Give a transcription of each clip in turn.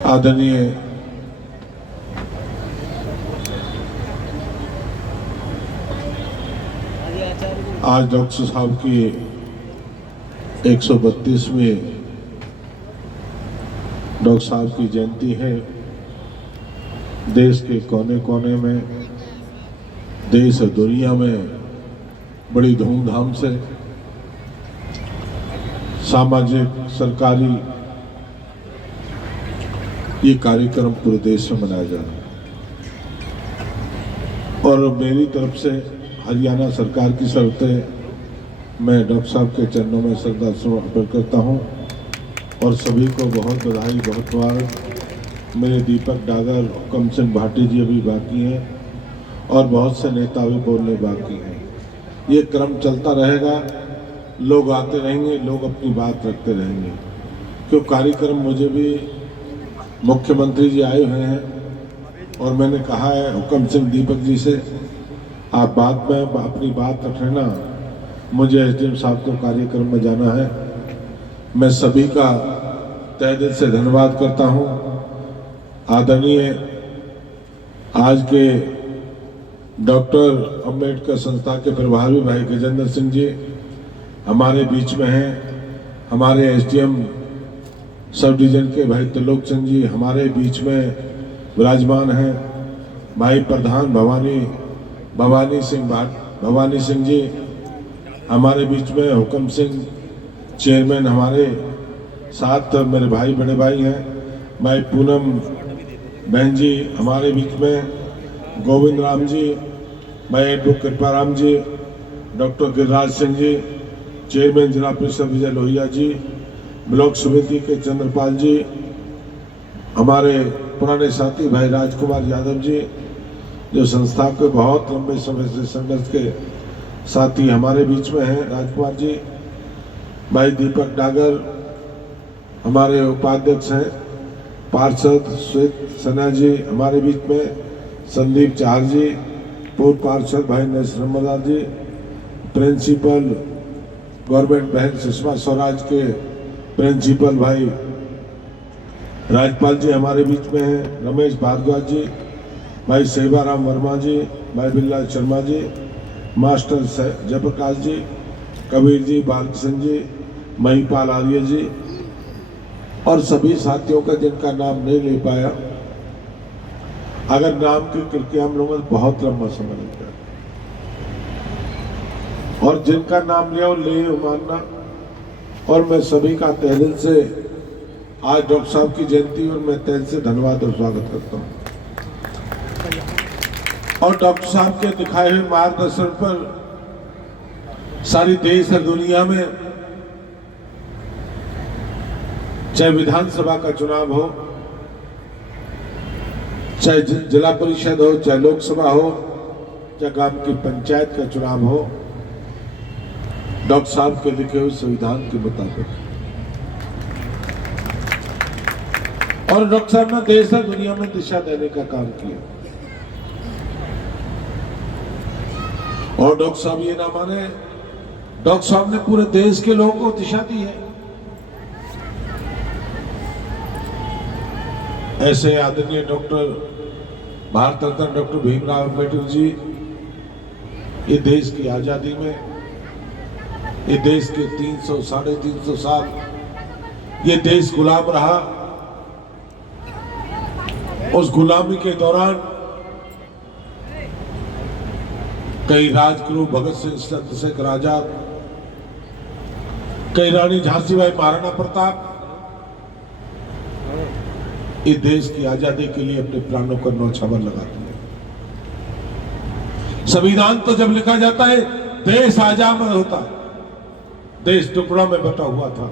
आदरणीय आज डॉक्टर साहब की 132वीं डॉक्टर साहब की जयंती है। देश के कोने कोने में, देश और दुनिया में बड़ी धूमधाम से सामाजिक सरकारी ये कार्यक्रम पूरे देश में मनाया जा रहा है। और मेरी तरफ से हरियाणा सरकार की तरफ से मैं डॉक्टर साहब के चरणों में श्रद्धासुमन अर्पण करता हूं और सभी को बहुत बधाई, बहुत मुबारक। मेरे दीपक डागर, हुक्म सिंह भाटी जी अभी बाकी हैं और बहुत से नेता भी बोलने बाकी हैं। ये क्रम चलता रहेगा, लोग आते रहेंगे, लोग अपनी बात रखते रहेंगे। क्यों कार्यक्रम मुझे भी मुख्यमंत्री जी आए हुए हैं और मैंने कहा है हुक्म सिंह दीपक जी से, आप बाद में अपनी बात रख लेना, मुझे एसडीएम साहब को कार्यक्रम में जाना है। मैं सभी का तहे दिल से धन्यवाद करता हूं। आदरणीय आज के डॉक्टर अंबेडकर संस्था के प्रभारी भाई गजेंद्र सिंह जी हमारे बीच में हैं। हमारे एसडीएम सब डिवीजन के भाई त्रिलोक सिंह जी हमारे बीच में विराजमान हैं। भाई प्रधान भवानी सिंह जी हमारे बीच में, हुक्म सिंह चेयरमैन हमारे साथ, मेरे भाई बड़े भाई हैं। भाई पूनम बहन जी हमारे बीच में, गोविंद राम जी, भाई एडवोकेट कृपाराम जी, डॉक्टर गिरिराज सिंह जी, चेयरमैन जिला परिषद विजय लोहिया जी, ब्लॉक समिति के चंद्रपाल जी, हमारे पुराने साथी भाई राजकुमार यादव जी जो संस्था के बहुत लंबे समय से संघर्ष के साथी हमारे बीच में हैं, राजकुमार जी, भाई दीपक डागर हमारे उपाध्यक्ष हैं, पार्षद श्वेत सना जी हमारे बीच में, संदीप चार जी, पूर्व पार्षद भाई नरसिम्हा जी, प्रिंसिपल गवर्नमेंट बहन सुषमा स्वराज के प्रिंसिपल भाई राजपाल जी हमारे बीच में हैं, रमेश भारद्वाज जी, भाई सेवाराम वर्मा जी, भाई बिल्लाल शर्मा जी, मास्टर जयप्रकाश जी, कबीर जी, बालकृष्ण जी, महिपाल आर्य जी और सभी साथियों का जिनका नाम नहीं ले पाया। अगर नाम की क्रिया हम लोगों ने बहुत लंबा समय लग गया और जिनका नाम लिया वो ले मानना। और मैं सभी का तहे दिल से आज डॉक्टर साहब की जयंती और मैं तहे से धन्यवाद और स्वागत करता हूं। और डॉक्टर साहब के दिखाए हुए मार्गदर्शन पर सारी देश और दुनिया में, चाहे विधानसभा का चुनाव हो, चाहे जिला परिषद हो, चाहे लोकसभा हो, चाहे गांव की पंचायत का चुनाव हो, डॉक्टर साहब के लिखे हुए संविधान के मुताबिक। और डॉक्टर साहब ने देश और दुनिया में दिशा देने का काम किया। और डॉक्टर साहब ये ना माने, डॉक्टर साहब ने पूरे देश के लोगों को दिशा दी है। ऐसे आदरणीय डॉक्टर भारत रत्न डॉक्टर भीमराव अम्बेडकर जी ये देश की आजादी में, ये देश के 300 साढ़े 300 साल ये देश गुलाम रहा। उस गुलामी के दौरान कई राजगुरु भगत सिंह, चंद्रशेखर आजाद, कई रानी झांसीबाई, महाराणा प्रताप इस देश की आजादी के लिए अपने प्राणों का न्यौछावर लगा दिए। संविधान तो जब लिखा जाता है देश आजाद होता है, देश टुकड़ा में बटा हुआ था।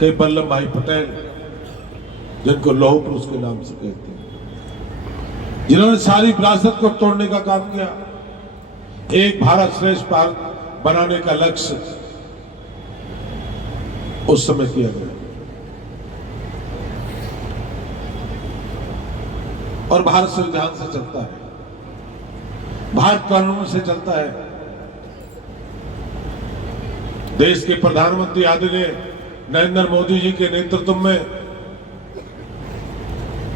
कई वल्लभ भाई पटेल जिनको लौह पुरुष के नाम से कहते हैं, जिन्होंने सारी विरासत को तोड़ने का काम किया। एक भारत श्रेष्ठ भारत बनाने का लक्ष्य उस समय किया गया और भारत संविधान से चलता है, भारत कानून से चलता है। देश के प्रधानमंत्री आदरणीय नरेंद्र मोदी जी के नेतृत्व में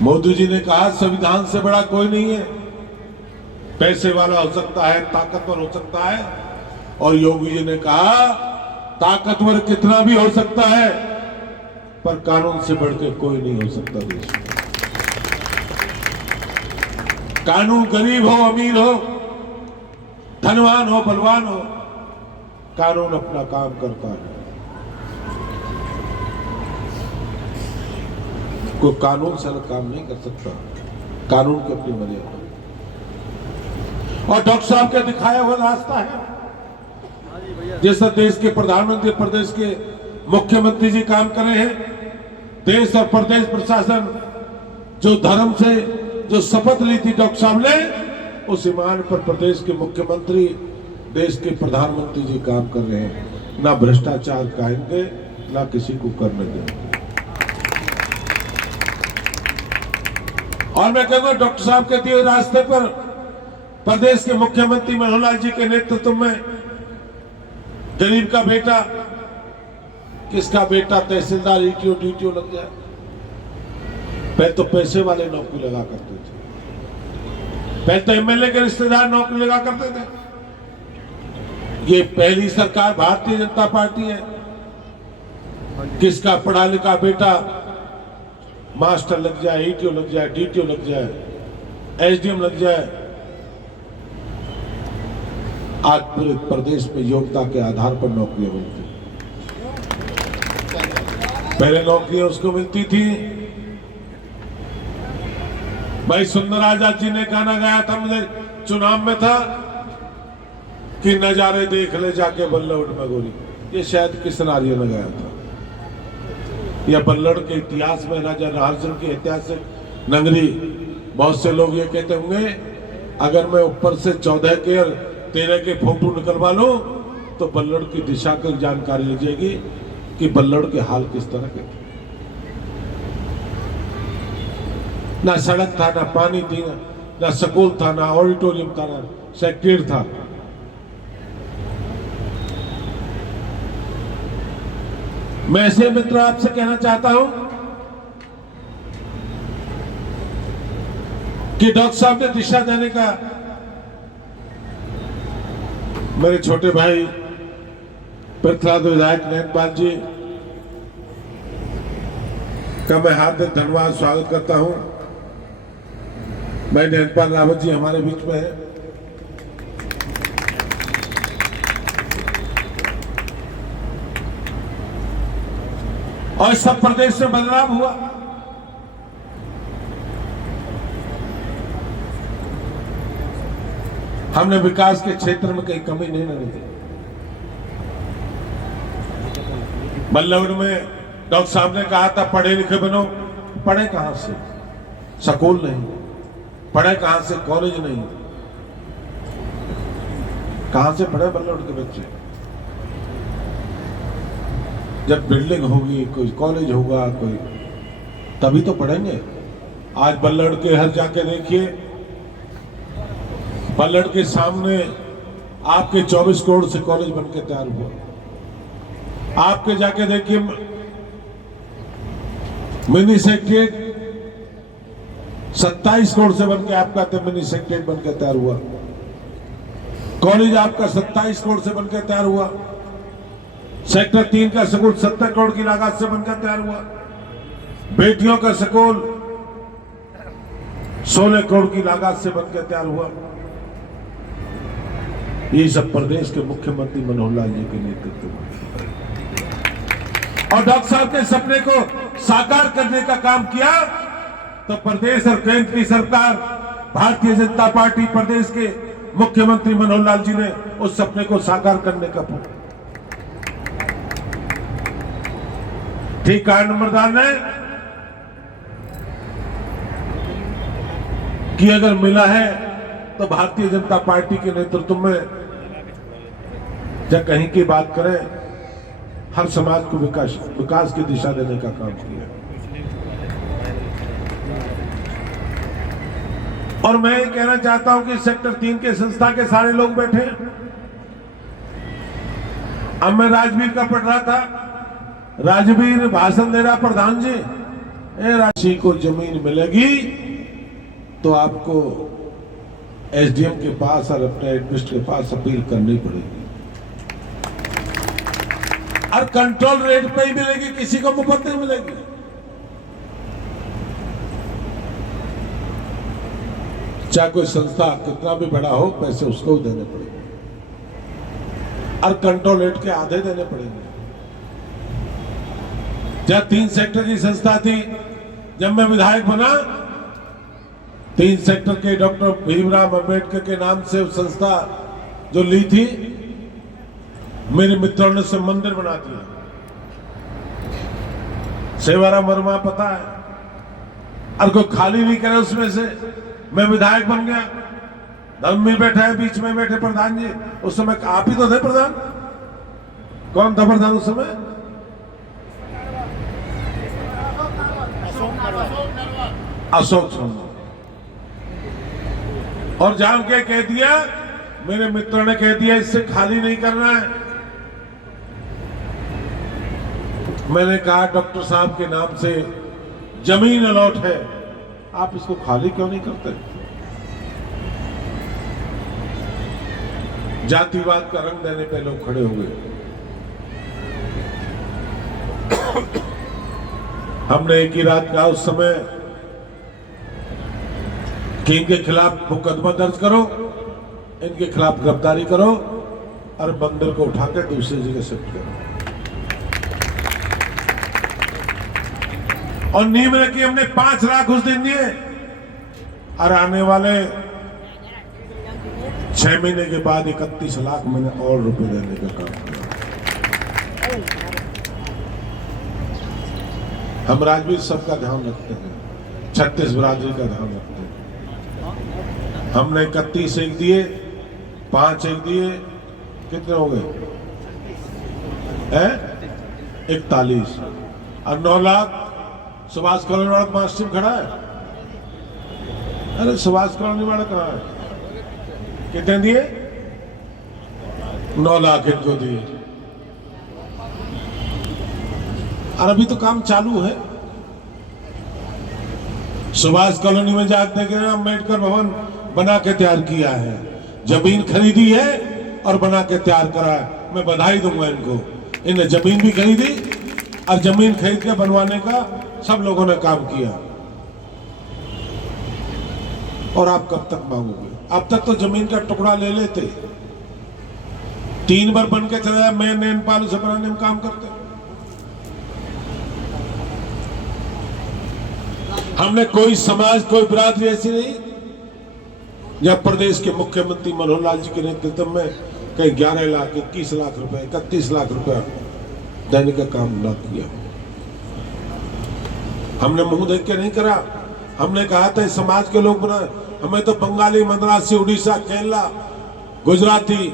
मोदी जी ने कहा संविधान से बड़ा कोई नहीं है, पैसे वाला हो सकता है, ताकतवर हो सकता है, और योगी जी ने कहा ताकतवर कितना भी हो सकता है पर कानून से बढ़कर कोई नहीं हो सकता देश में। कानून गरीब हो अमीर हो, धनवान हो बलवान हो, कानून अपना काम करता है। कोई कानून से अलग काम नहीं कर सकता, कानून की अपनी मर्यादा। और डॉक्टर साहब का दिखाया हुआ रास्ता है, जैसा देश के प्रधानमंत्री प्रदेश के मुख्यमंत्री जी काम कर रहे हैं, देश और प्रदेश प्रशासन जो धर्म से जो शपथ ली थी डॉक्टर साहब ने, उस ईमान पर प्रदेश के मुख्यमंत्री देश के प्रधानमंत्री जी काम कर रहे हैं। ना भ्रष्टाचार करेंगे, ना किसी को करने देंगे। और मैं कहूंगा डॉक्टर साहब के दिए रास्ते पर प्रदेश के मुख्यमंत्री मनोहर लाल जी के नेतृत्व में गरीब का बेटा, किसका बेटा तहसीलदार ईटीओ डीटीओ लग जाए। पहले तो पैसे वाले नौकरी लगा करते थे, पहले तो एमएलए के रिश्तेदार नौकरी लगा करते थे। ये पहली सरकार भारतीय जनता पार्टी है, किसका पढ़ा लिखा बेटा मास्टर लग जाए, ईटीओ लग जाए, डीटीओ लग जाए, एसडीएम लग जाए। आज पूरे प्रदेश में योग्यता के आधार पर नौकरियां मिलती। पहले नौकरियां उसको मिलती थी। भाई सुंदर आजाद जी ने गाना गाया था, मुझे चुनाव में था कि नजारे देख ले जाके बल्लड़ में गोरी। ये शायद किशन आर्य ने गाया था, या बल्लड़ के इतिहास में राजा नारायण के ऐतिहासिक नगरी। बहुत से लोग ये कहते होंगे अगर मैं ऊपर से 14 के 13 के फोटो निकलवा लूं तो बल्लड़ की दिशा की जानकारी लग जाएगी कि बल्लड़ के हाल किस तरह के थे। ना सड़क था, ना पानी थी, ना स्कूल था, ना ऑडिटोरियम था, ना सेक्रेटरी था। मैं ऐसे मित्र आपसे कहना चाहता हूं कि डॉक्टर साहब ने दिशा देने का, मेरे छोटे भाई पृथ्वीराज विधायक नैनपाल जी का मैं हार्दिक धन्यवाद स्वागत करता हूं। मैं नैनपाल रावत जी हमारे बीच में है। और सब प्रदेश में बदलाव हुआ। हमने विकास के क्षेत्र में कहीं कमी नहीं रही थी। बल्लौर में डॉक्टर साहब ने कहा था पढ़े लिखे बनो, पढ़े कहां से, स्कूल नहीं, पढ़े कहां से, कॉलेज नहीं, कहां से पढ़े बल्लौर के बच्चे। जब बिल्डिंग होगी, कोई कॉलेज होगा, कोई तभी तो पढ़ेंगे। आज बल्लड़ के हर जाके देखिए, बल्लड़ के सामने आपके 24 करोड़ से कॉलेज बनके तैयार हुआ। आपके जाके देखिए मिनी सेक्रेटरीट 27 करोड़ से बनके आपका मिनी सेक्रेटरीट बनके तैयार हुआ। कॉलेज आपका 27 करोड़ से बनकर तैयार हुआ। सेक्टर 3 का स्कूल 70 करोड़ की लागत से बनकर तैयार हुआ। बेटियों का स्कूल 16 करोड़ की लागत से बनकर तैयार हुआ। ये सब प्रदेश के मुख्यमंत्री मनोहर लाल जी के नेतृत्व में, और डॉक्टर साहब के सपने को साकार करने का काम किया तो प्रदेश और केंद्र की सरकार, भारतीय जनता पार्टी, प्रदेश के मुख्यमंत्री मनोहर लाल जी ने उस सपने को साकार करने का ठीक कार्ड नंबरदार ने कि अगर मिला है तो भारतीय जनता पार्टी के नेतृत्व में जब कहीं की बात करें, हर समाज को विकास की दिशा देने का काम किया। और मैं ये कहना चाहता हूं कि सेक्टर 3 के संस्था के सारे लोग बैठे। अब मैं राजवीर का पढ़ रहा था, राजवीर भाषण दे रहा प्रधान जी, राशि को जमीन मिलेगी तो आपको एसडीएम के पास और अपने एडमिनिस्ट्रेटर के पास अपील करनी पड़ेगी, और कंट्रोल रेट पे ही मिलेगी, किसी को मुफ्त नहीं मिलेगी। चाहे कोई संस्था कितना भी बड़ा हो, पैसे उसको देने पड़ेंगे, और कंट्रोल रेट के आधे देने पड़ेंगे। जब 3 सेक्टर की संस्था थी, जब मैं विधायक बना, 3 सेक्टर के डॉक्टर भीमराव अंबेडकर के नाम से संस्था जो ली थी, मेरे मित्रों ने उसे मंदिर बना दिया। सेवाराम वर्मा पता है, और कोई खाली नहीं करे उसमें से। मैं विधायक बन गया, धर्मवीर बैठे हैं, बीच में बैठे प्रधान जी, उस समय आप ही तो थे प्रधान। कौन था प्रधान उस समय? अशोक शर्मा। और जान के कह दिया, मेरे मित्रों ने कह दिया इससे खाली नहीं करना है। मैंने कहा डॉक्टर साहब के नाम से जमीन अलॉट है, आप इसको खाली क्यों नहीं करते? जातिवाद का रंग देने पे लोग खड़े हुए। हमने एक ही रात कहा उस समय कि इनके खिलाफ मुकदमा दर्ज करो, इनके खिलाफ गिरफ्तारी करो, और मंदिर को उठाकर दूसरी जगह शिफ्ट करो। और नींव रखी हमने 5 लाख उस दिन दिए, और आने वाले 6 महीने के बाद 31 लाख मैंने और रुपए देने का काम किया। हम राजवीर सबका ध्यान रखते हैं, 36 बिरादरी का ध्यान रखते हैं। हमने 31 एक दिए, 5 एक दिए, कितने हो गए? 41। और 9 लाख सुभाष कॉलोनी वाला मास्टर खड़ा है। अरे सुभाष कॉलोनी वाला कहाँ है? कितने दिए? 9 लाख इनको दिए, और अभी तो काम चालू है। सुभाष कॉलोनी में जाकर देखें, अम्बेडकर भवन बना के तैयार किया है, जमीन खरीदी है और बना के तैयार करा है। मैं बधाई दूंगा इनको, इन्हें जमीन भी खरीदी और जमीन खरीद के बनवाने का सब लोगों ने काम किया। और आप कब तक मांगोगे? अब तक तो जमीन का टुकड़ा ले लेते, 3 बार बन के चले जाए, मैं नैनपाल से बनाने में काम करते। हमने कोई समाज, कोई बिरादरी ऐसी नहीं जब प्रदेश के मुख्यमंत्री मनोहर लाल जी के नेतृत्व में कहीं 11 लाख, 21 लाख रुपए, 31 लाख रुपए देने का काम न किया। हमने मुंह देख के नहीं करा। हमने कहा था समाज के लोग बना, हमें तो बंगाली, मद्रासी, उड़ीसा, केरला, गुजराती,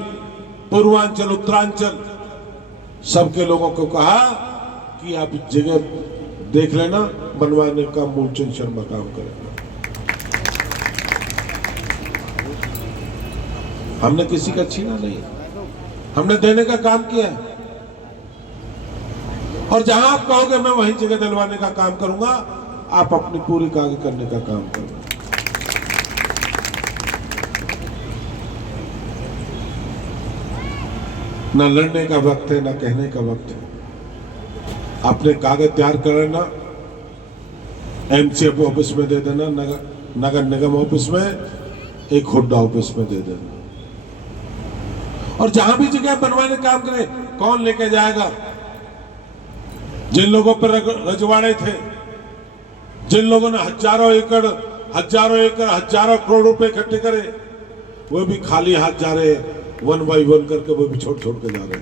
पूर्वांचल, उत्तरांचल सबके लोगों को कहा कि आप जगह देख लेना, बनवाने का मूलचंद शर्मा काम करेगा। हमने किसी का छीना नहीं, हमने देने का काम किया है। और जहां आप कहोगे मैं वहीं जगह दिलवाने का काम करूंगा, आप अपनी पूरी कागज करने का काम करोगे। ना लड़ने का वक्त है, ना कहने का वक्त है। आपने कागज तैयार कर लेना, एमसीएफ ऑफिस में दे देना, नगर निगम ऑफिस में, एक हुड्डा ऑफिस में दे देना। और जहां भी जगह बनवाने काम करे, कौन लेके जाएगा? जिन लोगों पर रजवाड़े थे, जिन लोगों ने हजारों एकड़, हजारों करोड़ रुपए इकट्ठे करे, वो भी खाली हाथ जा रहे, 1 बाय 1 करके वो भी छोड़ छोड़ के जा रहे।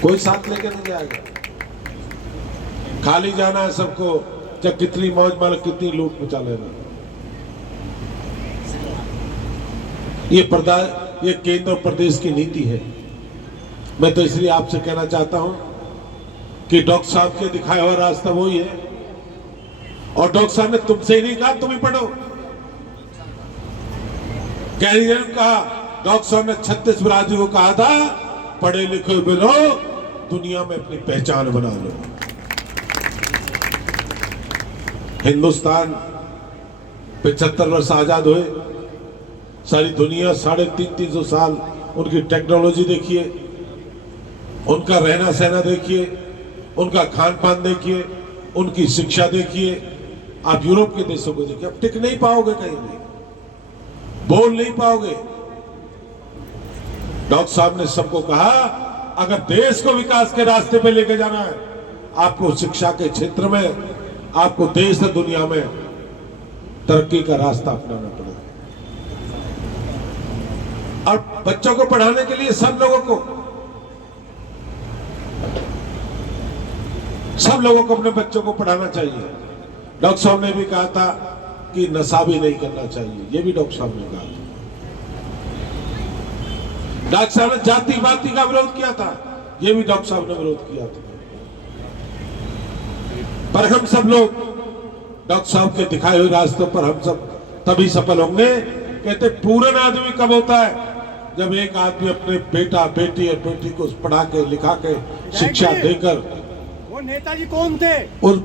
कोई साथ लेके नहीं जाएगा, खाली जाना है सबको, चाहे कितनी मौज मालूम, कितनी लूट मचा लेना। ये केंद्र और प्रदेश की नीति है। मैं तो इसलिए आपसे कहना चाहता हूं कि डॉक्टर साहब के दिखाया हुआ रास्ता वही है, और डॉक्टर साहब ने तुमसे ही नहीं कहा, तुम ही पढ़ो। कैरियर कहा, डॉक्टर साहब ने 36 बिरादरी को कहा था, पढ़े लिखे बनो, दुनिया में अपनी पहचान बना लो। हिंदुस्तान 75 वर्ष आजाद हुए, सारी दुनिया 350 साल उनकी टेक्नोलॉजी देखिए, उनका रहना सहना देखिए, उनका खान पान देखिए, उनकी शिक्षा देखिए। आप यूरोप के देशों को देखिए, आप टिक नहीं पाओगे, कहीं भी बोल नहीं पाओगे। डॉक्टर साहब ने सबको कहा, अगर देश को विकास के रास्ते पे लेके जाना है, आपको शिक्षा के क्षेत्र में, आपको देश और दुनिया में तरक्की का रास्ता अपनाना पड़ेगा। और बच्चों को पढ़ाने के लिए सब लोगों को अपने बच्चों को पढ़ाना चाहिए। डॉक्टर साहब ने भी कहा था कि नशा भी नहीं करना चाहिए, ये भी डॉक्टर साहब ने कहा था। डॉक्टर साहब ने जाति पाति का विरोध किया था, ये भी डॉक्टर साहब ने विरोध किया था। पर हम सब लोग डॉक्टर साहब के दिखाए हुए रास्तों पर हम सब तभी सफल होंगे। कहते पूर्ण आदमी कब होता है? जब एक आदमी अपने बेटा बेटी और बेटी को पढ़ा के लिखा के शिक्षा देकर, वो नेताजी कौन थे, उस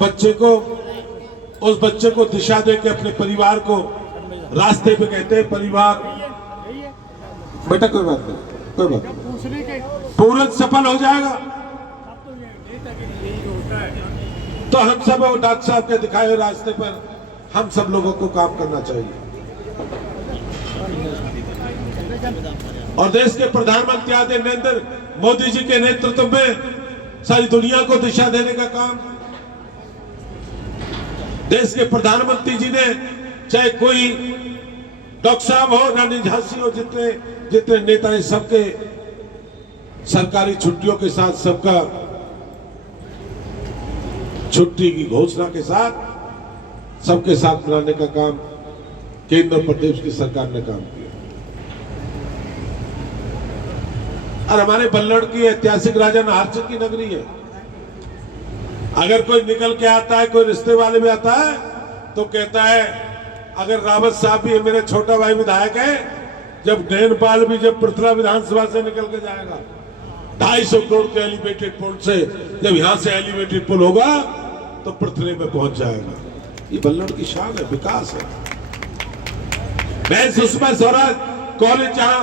बच्चे को दिशा दे के अपने परिवार को रास्ते पे, कहते हैं परिवार, बेटा कोई बात नहीं, कोई बात नहीं, पूर्ण सफल हो जाएगा। तो हम सब डॉक्टर साहब के दिखाए हुए रास्ते पर हम सब लोगों को काम करना चाहिए। और देश के प्रधानमंत्री आदरणीय नरेंद्र मोदी जी के नेतृत्व में सारी दुनिया को दिशा देने का काम देश के प्रधानमंत्री जी ने, चाहे कोई डॉक्टर साहब हो, रानी झांसी हो, जितने नेता हैं, सबके सरकारी छुट्टियों के साथ, सबका छुट्टी की घोषणा के साथ, सबके साथ मनाने का काम केंद्र और प्रदेश की सरकार ने काम किया। और हमारे बल्लड़ की ऐतिहासिक राजा नाहरचंद की नगरी है। अगर कोई निकल के आता है, कोई रिश्ते वाले भी आता है, तो कहता है, अगर रावत साहब भी मेरे छोटा भाई विधायक है, जब नैनपाल भी जब पृथ्वी विधानसभा से निकल के जाएगा 250 करोड़ के एलिवेटेड पुल से, जब यहां से एलिवेटेड पुल होगा तो पृथ्वी में पहुंच जाएगा। ये बल्लड़ की शान है, विकास है। मैं सुषमा स्वराज कॉलेज जहां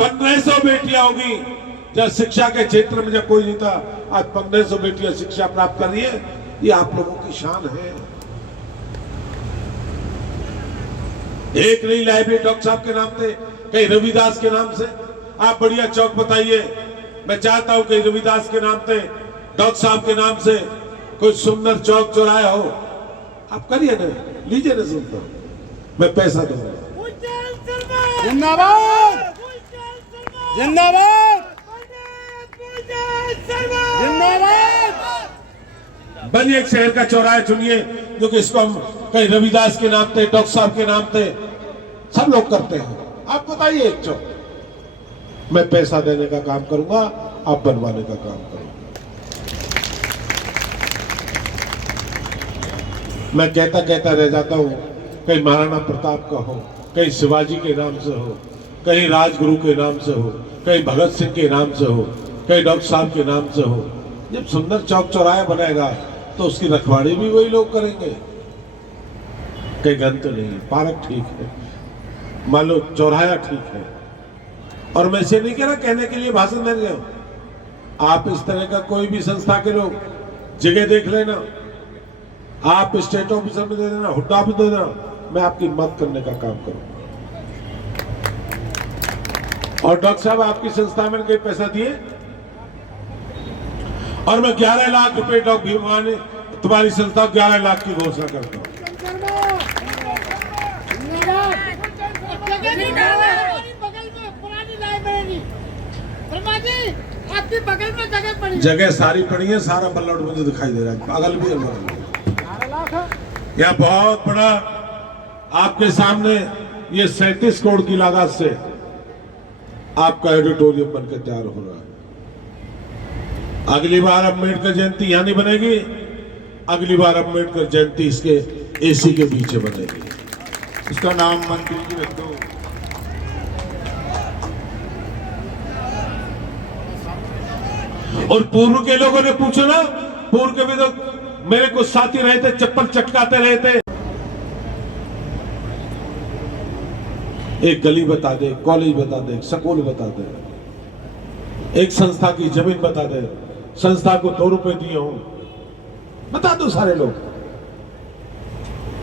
1500 बेटियां होगी, जब शिक्षा के क्षेत्र में जब कोई नहीं था, आज 1500 बेटियां शिक्षा प्राप्त कर रही है, ये आप लोगों की शान है। एक नई लाइब्रेरी डॉक्टर साहब के नाम से, कहीं रविदास के नाम से, आप बढ़िया चौक बताइए। मैं चाहता हूं कि रविदास के नाम से, डॉक्टर साहब के नाम से कोई सुंदर चौक चौराया हो, आप करिए ना, लीजिए ना, सुनता हूं, मैं पैसा दूंगा। जिंदाबाद जिंदाबाद जिंदाबाद। बनिए एक शहर का चौराहा चुनिए, जो कि इसको हम कहीं रविदास के नाम पे, डॉक्टर साहब के नाम पे सब लोग करते हैं। आप बताइए एक चौक, मैं पैसा देने का काम करूंगा, आप बनवाने का काम करूंगा। मैं कहता रह जाता हूं, कहीं महाराणा प्रताप का हो, कहीं शिवाजी के नाम से हो, कहीं राजगुरु के नाम से हो, कहीं भगत सिंह के नाम से हो, कहीं डॉक्टर साहब के नाम से हो। जब सुंदर चौक चौराहा बनेगा तो उसकी रखवाड़ी भी वही लोग करेंगे। कहीं गन तो नहीं, पार्क ठीक है, मान लो चौराहा ठीक है। और मैं इसे नहीं कह रहा कहने के लिए भाषण दे रहे हो। आप इस तरह का कोई भी संस्था के लोग जगह देख लेना, आप स्टेट ऑफिसर में दे देना, हुड्डा भी दे देना, मैं आपकी मदद करने का काम करूंगा। और डॉक्टर साहब आपकी संस्था में कई पैसा दिए, और मैं 11 लाख रुपए डॉक्टर भीमवानी तुम्हारी संस्था 11 लाख की घोषणा करता हूं। आपके बगल में जगह पड़ी, जगह सारी पड़ी है, सारा बल्लड़ मुझे दिखाई दे रहा है, बगल भी है। यह बहुत बड़ा आपके सामने ये 37 करोड़ की लागत से आपका ऑडिटोरियम बनकर तैयार हो रहा है। अगली बार अम्बेडकर जयंती यहां नहीं बनेगी, अगली बार अम्बेडकर जयंती इसके एसी के पीछे बनेगी। उसका नाम मंत्री जी रख दो। और पूर्व के लोगों ने पूछो ना, पूर्व के भी तो मेरे कुछ साथी रहे थे, चप्पल चटकाते रहे थे। एक गली बता दे, कॉलेज बता दे, स्कूल बता दे, एक संस्था की जमीन बता दे, संस्था को 2 रुपए दिए हो, बता दो सारे लोग।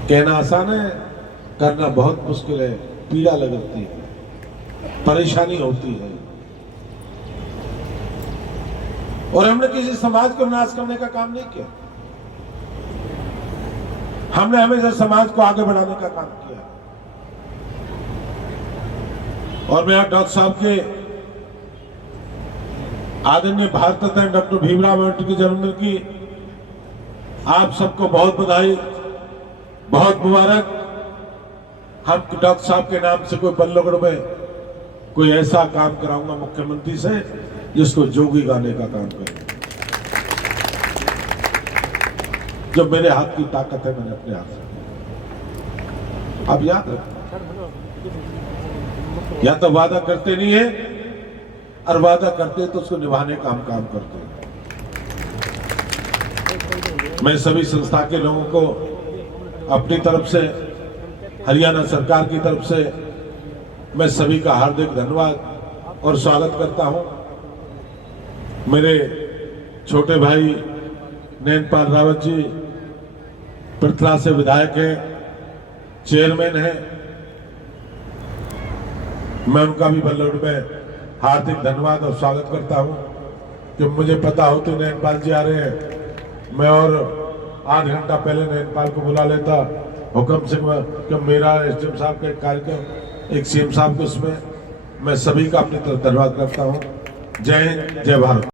कहना आसान है, करना बहुत मुश्किल है, पीड़ा लगती है, परेशानी होती है। और हमने किसी समाज को नाश करने का काम नहीं किया, हमने हमेशा समाज को आगे बढ़ाने का काम किया। और मैं डॉक्टर साहब के आदरणीय भारत रत्न डॉक्टर भीमराव अम्बेडकर के जन्मदिन की आप सबको बहुत बधाई, बहुत मुबारक। हम डॉक्टर साहब के नाम से कोई बल्लभगढ़ में कोई ऐसा काम कराऊंगा मुख्यमंत्री से जिसको जोगी गाने का काम करे। जो मेरे हाथ की ताकत है, मैंने अपने हाथ से। आप याद रखें, या तो वादा करते नहीं है, और वादा करते तो उसको निभाने का हम काम करते हैं। मैं सभी संस्था के लोगों को अपनी तरफ से, हरियाणा सरकार की तरफ से मैं सभी का हार्दिक धन्यवाद और स्वागत करता हूं। मेरे छोटे भाई नैनपाल रावत जी पृथला से विधायक हैं, चेयरमैन हैं, मैं उनका भी बल्लभगढ़ में हार्दिक धन्यवाद और स्वागत करता हूं। कि मुझे पता हो तो नैनपाल जी आ रहे हैं, मैं और आध घंटा पहले नैनपाल को बुला लेता हुक्म से, कि मेरा एसडीएम साहब का एक कार्यक्रम, एक सीएम साहब के उसमें मैं सभी का अपनी तरफ धन्यवाद करता हूं। जय हिंद, जय भारत।